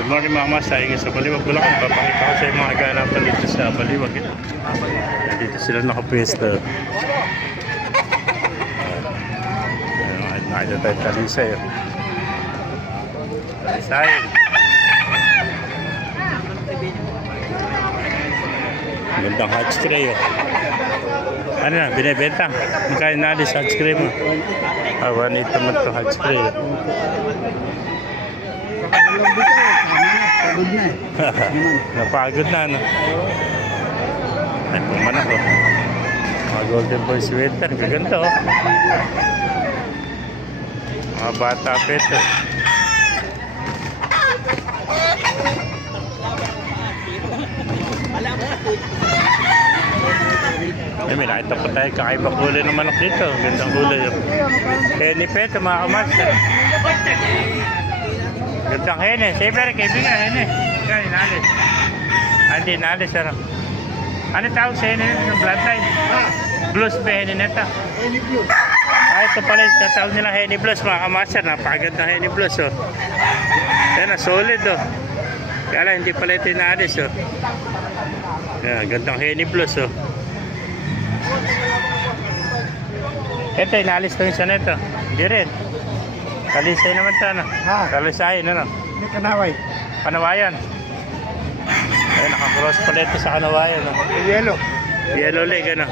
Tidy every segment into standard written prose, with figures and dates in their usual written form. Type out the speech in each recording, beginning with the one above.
Good morning mga mas, tayo sa Baliwag, Bulacan. Papakita ko sa iyo mga ganapan dito sa Baliwag. Dito sila nakapwesto. Nakita tayo talisay. Talisay. Gandang hatch tray. Ano na, binibenta? Magkaya nalis hatch tray mo? Wanita mo ito hatch tray. Napagod na, no? Ay, pumanak, oh. Mga golden boy sweater, gaganda, oh. Mga bata peto. Eh, may nakita pa tayo kakaibang kulay ng manok dito. Gandang kulay, oh. Henny peto, mga kamaster. Gandang hene. Siyempre, kaibigan, hene. Kaya, inalis. Hindi, inalis, ano. Ano tawag sa hene nito? Bloodline? Blues ba hene nito? Hene blues. Ito pala yung tatawag nila hene blues, mga kamaster. Napakaganda hene blues, oh. Yan, solid, oh. Kaya lang, hindi pala ito inaalis, oh. Yan, gandang hene blues, oh. Ito, inaalis ko yung isa nito. Hindi rin. Talisay naman ito, ano? Talisay, ano? May kanaway. Kanawayan. Ay, nakakross pala ito sa kanawayan, no? Yellow. Yellow leg, ano?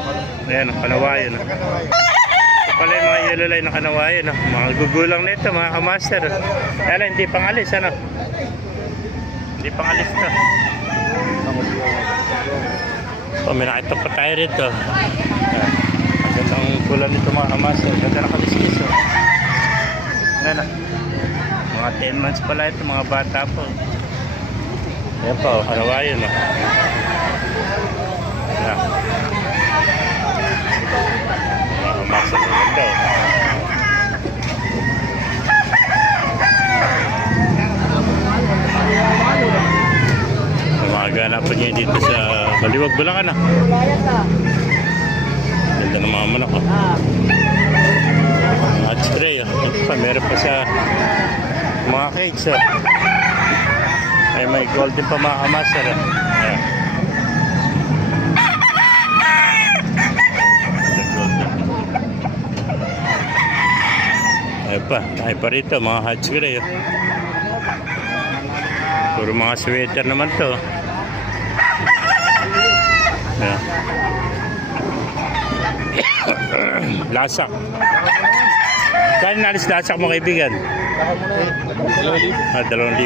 Ayan, kanawayan, no? Ito pala yung mga yellow leg na kanawayan, no? Mga gugulang nito, mga kamaster. Kaya lang, hindi pang alis, ano? Hindi pang alis ito. So, may nakita pa tayo rito. Ang gandang kulan nito, mga kamaster. Ganda na kaliskis, oh. Ayan, mga 10 months pala ito, mga bata po. Ayan pa, oh, kanawayan, oh. Ayan. Mga kamaster, ganda, oh. Mga ganapan niya dito sa Baliwag, Bulacan, ah. Ganda ng mga manok, oh. Mga hatch tray, oh. Ito pa, meron pa sa mga cakes, oh. Ay, may golden pa mga kamaster, oh. Ayan. Ay pa rito, mga hatch tray, oh. Puro mga sweater naman to. Ayan. Lasak. Kaya nalis lasak mo, kaibigan? 2,000. 2,000.